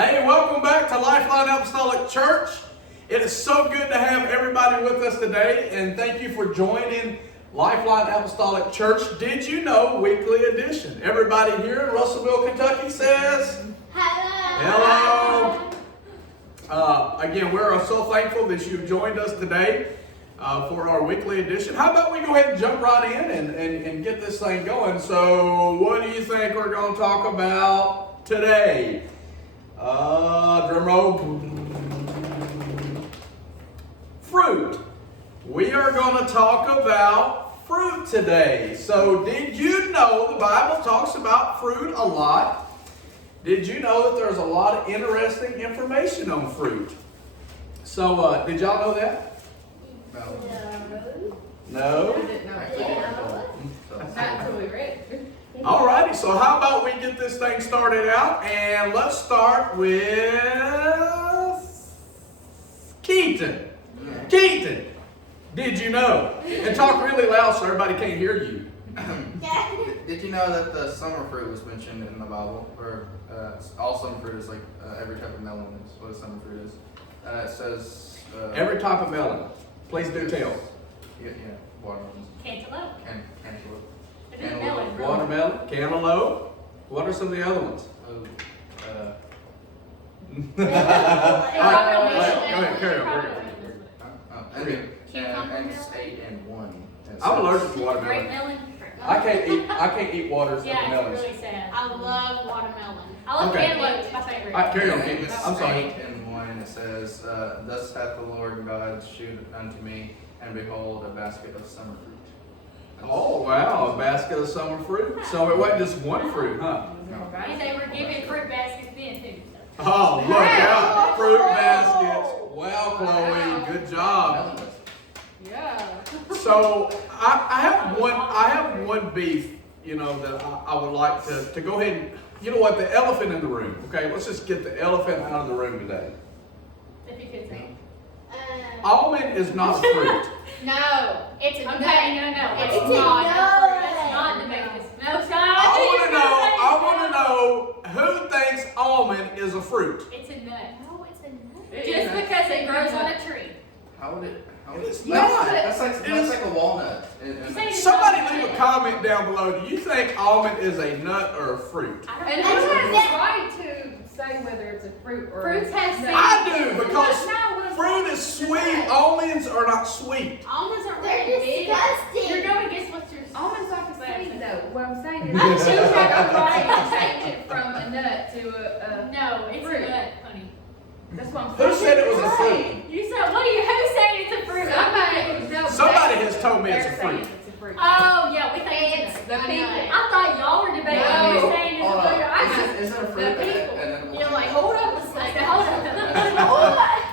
Hey, welcome back to Lifeline Apostolic Church. It is so good to have everybody with us today, and thank you for joining Lifeline Apostolic Church. Did you know weekly edition? Everybody here in Russellville, Kentucky says hello. Again, we're so thankful that you've joined us today for our weekly edition. How about we go ahead and jump right in and get this thing going? So, what do you think we're going to talk about today? Drum roll. Fruit. We are going to talk about fruit today. So, did you know the Bible talks about fruit a lot? Did you know that there's a lot of interesting information on fruit? So, did y'all know that? No? I didn't know. Not until we read. Alrighty, so how about we get this thing started out, and let's start with Keaton. Keaton, did you know? And talk really loud so everybody can't hear you. Did you know that the summer fruit was mentioned in the Bible? Or all summer fruit is like every type of melon is what a summer fruit is. It says Every type of melon. Please do tell. Yeah, watermelons. Cantaloupe. Cantaloupe. It is melon. Watermelon, cantaloupe. What are some of the other ones? Go ahead, carry on. And 8 and 1. I'm allergic to Grape watermelon. melon. I can't eat waters of the Yeah, melons. it's really sad. I love watermelon. I love Okay. cantaloupe. It's my favorite. All right, carry on, And Keaton. it's I'm sorry. 8 and 1. It says, "Thus hath the Lord God shewed unto me, and behold, a basket of summer fruit." Oh, wow, a basket of summer fruit. So it wasn't just one fruit, huh? And they were giving fruit baskets then too. Oh, look out, fruit baskets. Wow, Chloe, good job. Yeah. So I have one beef, that I would like to go ahead and, you know what, the elephant in the room. Okay, let's just get the elephant out of the room today. If you could say. Almond is not a fruit. No, it's a Okay, nut. no. It's It's a not. nut. That's not the basis. No, it's not. I want to know who thinks almond is a fruit. It's a nut. No, it's a nut. Just because it grows on a tree. How would it? It's That's not. that's like a walnut. Somebody leave a comment down below. Do you think almond is a nut or a fruit? I don't And know. who has the right to say whether it's a fruit or Fruits have seeds. I do, because No, fruit is sweet. Almonds are not sweet. Almonds aren't They're really big. disgusting. You're going against what you're. Almonds like a seed though. What I'm saying is I'm you sure have a right I'm to change it from a nut to a No, it's Fruit. a nut, honey. that's what I'm Who saying. said it was a fruit? You said, who's saying it's a fruit? Somebody has told me it's a They're saying fruit. it's a fruit. Oh, yeah, we think it's It's a nut. the people. I thought y'all were debating No. who was saying it's a fruit. I just, Is it a fruit? The people. An edible? you're like, hold up a second, hold up.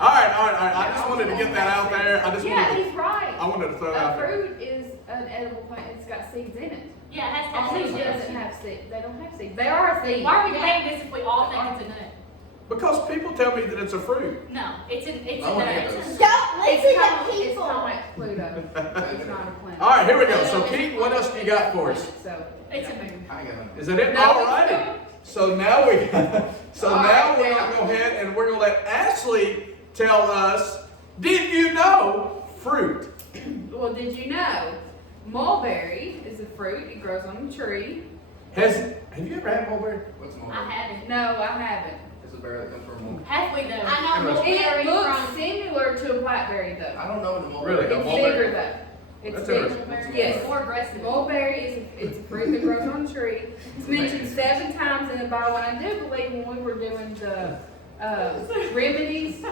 All right. I just wanted to get that out there. Yeah, he's right. I wanted to throw it out A there. fruit is an edible plant. It's got seeds in it. Yeah, it has to have Almonds seeds. doesn't have seeds. They don't have seeds. They are a seed. Why are we debating this if we all think it's a nut? Because people tell me that it's a fruit. No, it's a No one nut. knows. Don't listen It's kind to of people. like Pluto. It's not a plant. All right, here we go. So, Keith, what else do you got for us? So, It's a moon. I got it. Is that it? No, All it's righty. not. So now we, All right, we're gonna go ahead and we're gonna let Ashley tell us. Did you know fruit? Well, did you know mulberry is a fruit? It grows on a tree. Have you ever had mulberry? What's more? I haven't. No, I haven't. It's a berry that comes from one. Halfway though. I know It mulberry looks from. similar to a blackberry though. I don't know what a mulberry Really? is. A It's mulberry? bigger though. It's That's bigger. interesting. Yes. It's more aggressive. Mulberry it's a fruit that grows on a tree. It's mentioned 7 times in the Bible, and I do believe when we were doing the remedies.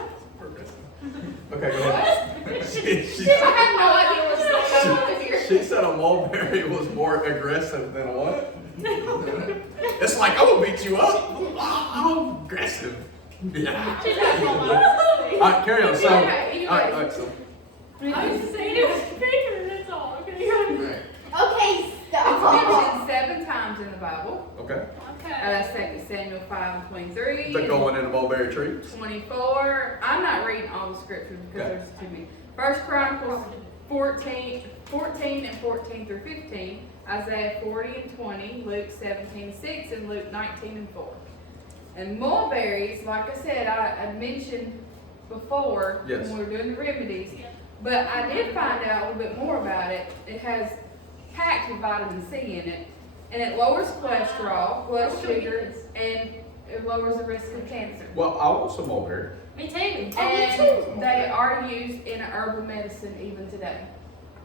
Okay, go ahead. she, I have no idea what's going on here. she said a mulberry was more aggressive than a what? It's like, I'm gonna beat you up. I'm aggressive. Yeah. She's got a lot. All right, carry on. So, all Okay, right, so. I was just saying it was bigger, that's all. Okay. Right. Okay, It's stop. mentioned 7 times in the Bible. Okay. Okay. 2 Samuel 5:23. The going in a mulberry tree. 24. I'm not reading all the scriptures because Okay. there's too many. First Chronicles 14 and 14 through 15. Isaiah 40 and 20. Luke 17:6 and Luke 19 and 4. And mulberries, like I said, I mentioned before Yes. when we were doing the remedies, but I did find out a little bit more about it. It has packed with vitamin C in it, and it lowers cholesterol, blood sugar, and it lowers the risk of cancer. Well, I want some mulberry. Me too. And they are used in herbal medicine even today.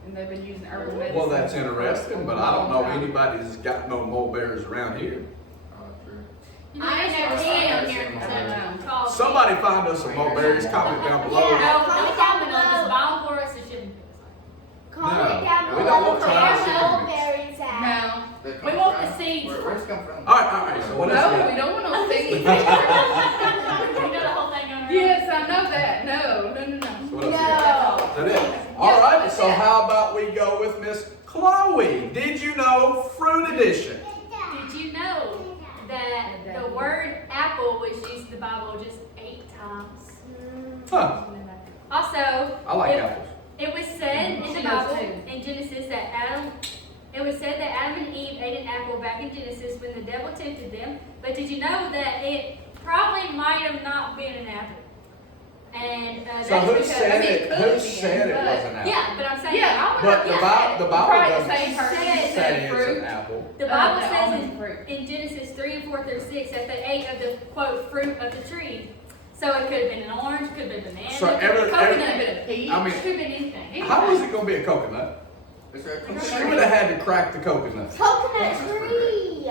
And they've been using herbal medicine. Well, that's interesting, but I don't know for a long time. anybody that's got no mulberries around here. Oh, true. You know, I that's never what seen I'm them here in I town. know. called. Somebody find us some mulberries, comment down below. Yeah. No, don't comment on this. Buy them for us. It shouldn't be. Comment No, down we below don't want where trial chicken mulberries at. No. They come We want from- the seeds. Where's it come from? Alright, so what else you No, got? we don't want no seeds. You know the whole thing going around? Yes, I know that. No. So what else you got? No. Is that it? Alright, so how about we go with Miss Chloe? Did you know Fruit Edition? Did you know that the word apple was used in the Bible just 8 times? Huh, Also, I like it, apples. it was said in She the does Bible too. in Genesis that it was said that Adam and Eve ate an apple back in Genesis when the devil tempted them. But did you know that it probably might have not been an apple? And So that's who because, said it, could who be, said it but- was an apple? Yeah, but I'm saying Yeah, I But the Bible Probably the doesn't same person say said say fruit. it's an apple. the Bible the says almond fruit. in Genesis 3:4-6 that they ate of the quote fruit of the tree. So it could have been an orange, could have been banana, So could have every- been Could coconut, have been a peach. I mean, could have been anything. How is it gonna be a coconut? Is there a She would have had to crack the coconut. Coconut tree.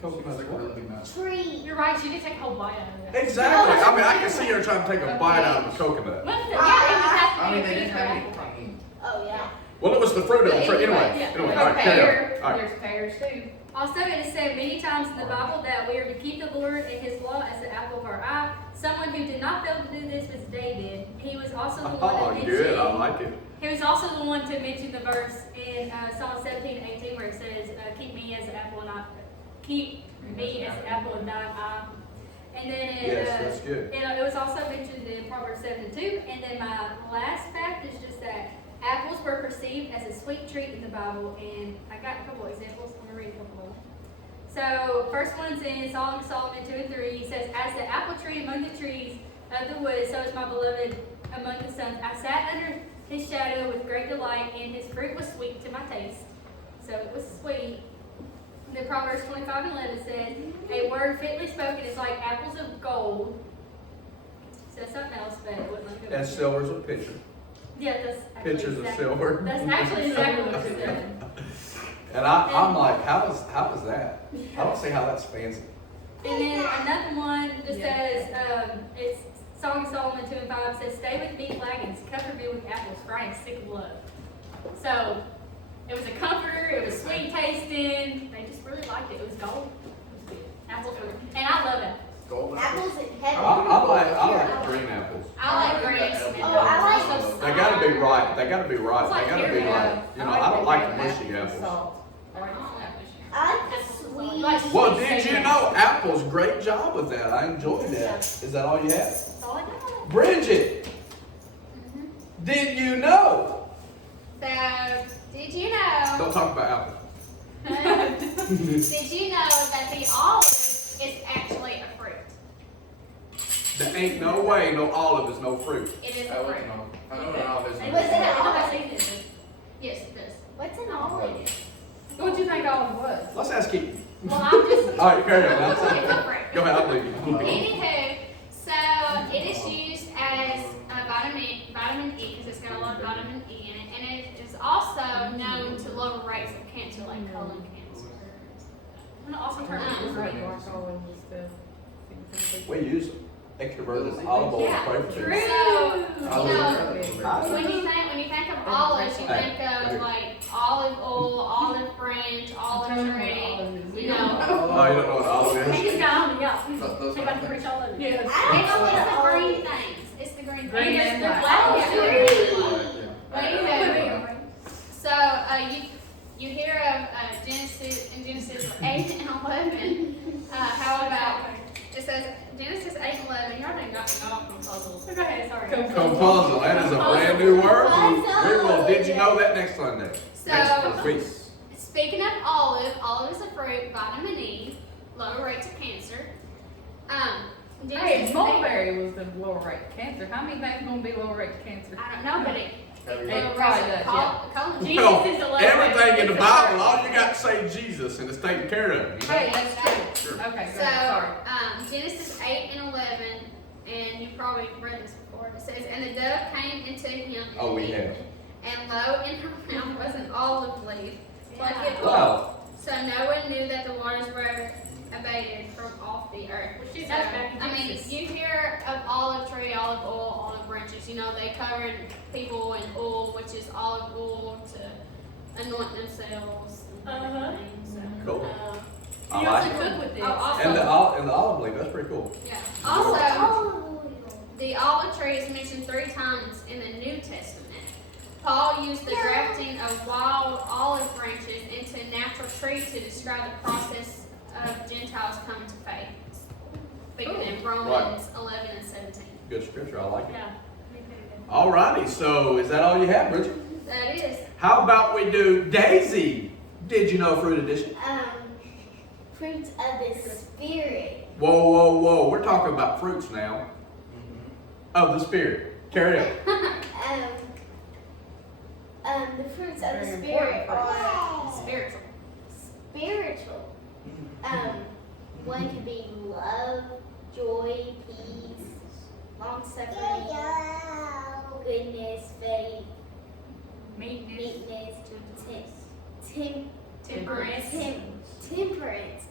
Coconut That's a what? really big mouth. Tree. You're right, you did take a whole bite out of it. Exactly. I mean, I can see her trying to take a bite out of a coconut. Well, yeah, it would have to I be mean, a they peach didn't or have apple. anything. Oh yeah. Well, it was the fruit of the tree. Anyway, Yeah. anyway, all right, carry Pear. on. All right. There's pears too. Also, it is said many times in the Bible that we are to keep the Lord and His law as the apple of our eye. Someone who did not fail to do this was David. He was also the one Oh, that good. I mentioned. like it. He was also the one to mention the verse in Psalm 17:18 where it says, "Keep me as the apple and keep me as the apple of thine eye." And then Yes, that's good. it was also mentioned in Proverbs 7:2. And then my last fact is just that apples were perceived as a sweet treat in the Bible, and I got a couple examples. I'm gonna read a couple of them. So first one's in Song of Solomon 2:3. He says, "As the apple tree among the trees of the wood, so is my beloved among the sons. I sat under his shadow with great delight, and his fruit was sweet to my taste." So it was sweet. Then Proverbs 25:11 says, "A word fitly spoken is like apples of gold." Says something else, but it wouldn't look good. And silver's a pitcher. Yeah, that's actually Pictures of exactly, silver. That's actually exactly what it said. And I'm like, how is that? I don't see how that's fancy. And then another one just Yeah. says, it's Song of Solomon 2:5 says, "Stay with me, flagons, comfort me with apples, for I am sick of love." So it was a comforter, it was sweet tasting, they just really liked it. It was gold. It was good. Apples were, and I love it. Golden. Apples in I heaven. like green apples. I like grapes. Oh, I like They gotta be ripe. They gotta be ripe. They gotta be ripe. You know, I don't like the mushy apples. I like the sweet. Well, did you know apples? Great job with that. I enjoyed that. Is that all you had? That's all I got. Bridget, did you know? So, did you know? Don't talk about apples. Did you know that the olive is actually a fruit? There ain't no way no olive is no fruit. It is I a wouldn't fruit. know. I don't know how this And is. Was it an all olive? I see is Yes, it does. What's an olive? What do you think olive was? Let's ask Keaton. Well, I'm just. All right, carry on. It's a fruit. Go ahead, I'll leave you. Anywho, so it is used as vitamin E because it's got a lot of vitamin E in it, and it is also known to lower rates of cancer like colon cancer. I'm gonna also turn Uh-huh. on Right, black olive was the. We use extra virgin olive oil to pray for True. this. So, I you was know, aware when you think of olives, you think of like olive oil, olive branch, olive tree. You know, Oh, you don't know what olive He is? just got on me up. Those They about to preach all over you. Yes. I know it's the green things. It's the green Green things. and They're black. black. Yeah. So you hear of Genesis 8 and 11. How about it says Genesis 8 and 11. You already got me off on puzzles. Go ahead, sorry. Compuzzle. That is a brand new word. We will. Did you know that next Sunday? Next week. Speaking of olive is a fruit, vitamin E, lower rates of cancer. Hey, Genesis 8. mulberry was the lower rate of cancer. How many things gonna be lower rate of cancer? I don't know, but it. It probably does, Call yeah. Jesus Well, is 11. everything in the It's a Bible, church. all you got to say is Jesus, and it's taken care of. You know? Hey, that's true. Sure. Okay, So, go ahead, sorry. Genesis 8 and 11, and you probably read this before. It says, "And the dove came into him in Oh, we the have. evening, and lo, in her mouth was an olive leaf, like it Wow. So no one knew that the waters were abated from off the earth." Which is So, back in I mean, Genesis. you hear of olive tree, olive oil, olive branches. You know, they covered people in oil, which is olive oil to anoint themselves and everything. So, Cool. I You like also it. cook with this. Oh, also, And the olive leaf, that's pretty cool. yeah. Also, the olive tree is mentioned 3 times in the New Testament. Paul used the grafting of wild olive branches into a natural tree to describe the process of Gentiles coming to faith. Speaking in Romans 11 and 17. Good scripture, I like it. Yeah. Me too. Alrighty, so is that all you have, Bridget? That is. How about we do Daisy? Did you know fruit addition? Fruits of the Spirit. Whoa, whoa, whoa. We're talking about fruits now. Of the Spirit. Carry on. The fruits of the Very Spirit important are Spiritual. spiritual. One can be love, joy, peace, long-suffering, goodness, faith, Meekness. meekness, Temperance. temperance.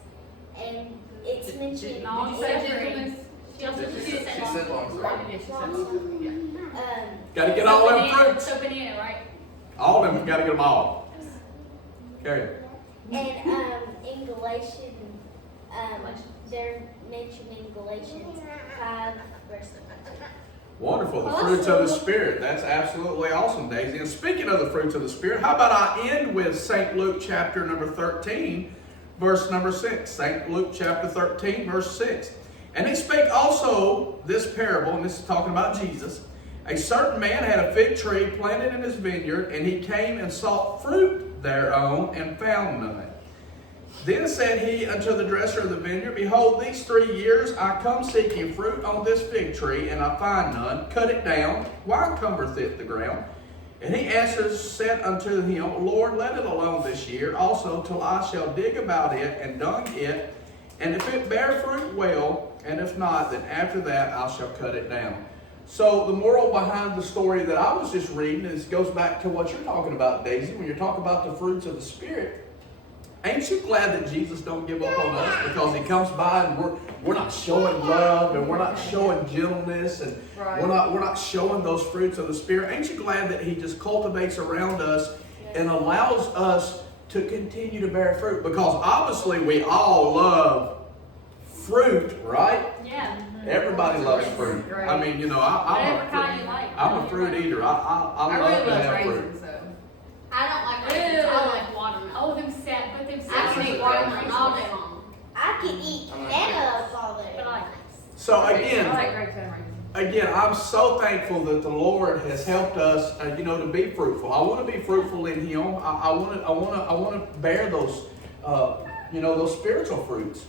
And it's mentioned Long-suffering. She also She said said long Yeah, she said something, yeah. Gotta get all them fruits. So banana, right? All of them, gotta get them all. Carry on. And in Galatians, they're mentioned in Galatians 5, verse 2. Wonderful. The fruits of the Spirit. That's absolutely awesome, Daisy. And speaking of the fruits of the Spirit, how about I end with St. Luke chapter number 13, verse number 6. St. Luke chapter 13, verse 6. "And he spake also this parable," and this is talking about Jesus. "A certain man had a fig tree planted in his vineyard, and he came and sought fruit thereon, and found none. Then said he unto the dresser of the vineyard, Behold, these 3 years I come seeking fruit on this fig tree, and I find none. Cut it down. Why cumbereth it the ground? And he answered, said unto him, Lord, let it alone this year also, till I shall dig about it and dung it. And if it bear fruit, well, and if not, then after that I shall cut it down." So the moral behind the story that I was just reading is goes back to what you're talking about, Daisy, when you're talking about the fruits of the Spirit. Ain't you glad that Jesus don't give up on us because he comes by and we're not showing love and we're not showing gentleness and Right. we're not showing those fruits of the Spirit? Ain't you glad that he just cultivates around us and allows us to continue to bear fruit? Because obviously we all love fruit, right? Yeah. Everybody loves fruit. Right. I mean, you know, Whatever kind you like. I'm a fruit eater. I I love really to love have fruit. raisins, so. I don't like raisins. I like watermelon. Oh, them sap, but them I can eat watermelon all day long. I can eat cantaloupes all day. But I like So I again, like grapes and raisins. Again, I'm so thankful that the Lord has helped us, to be fruitful. I want to be fruitful in Him. I want to bear those, those spiritual fruits,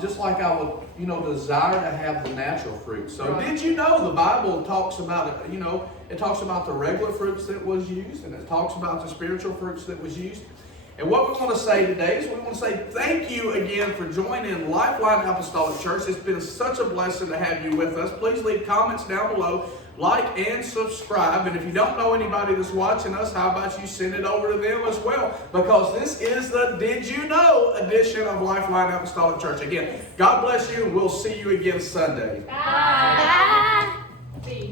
just like I would, desire to have the natural fruits. So, Right. did you know the Bible talks about it? It talks about the regular fruits that was used, and it talks about the spiritual fruits that was used. And what we want to say today is we want to say thank you again for joining Lifeline Apostolic Church. It's been such a blessing to have you with us. Please leave comments down below, like and subscribe. And if you don't know anybody that's watching us, how about you send it over to them as well? Because this is the Did You Know edition of Lifeline Apostolic Church. Again, God bless you, and we'll see you again Sunday. Bye. Bye.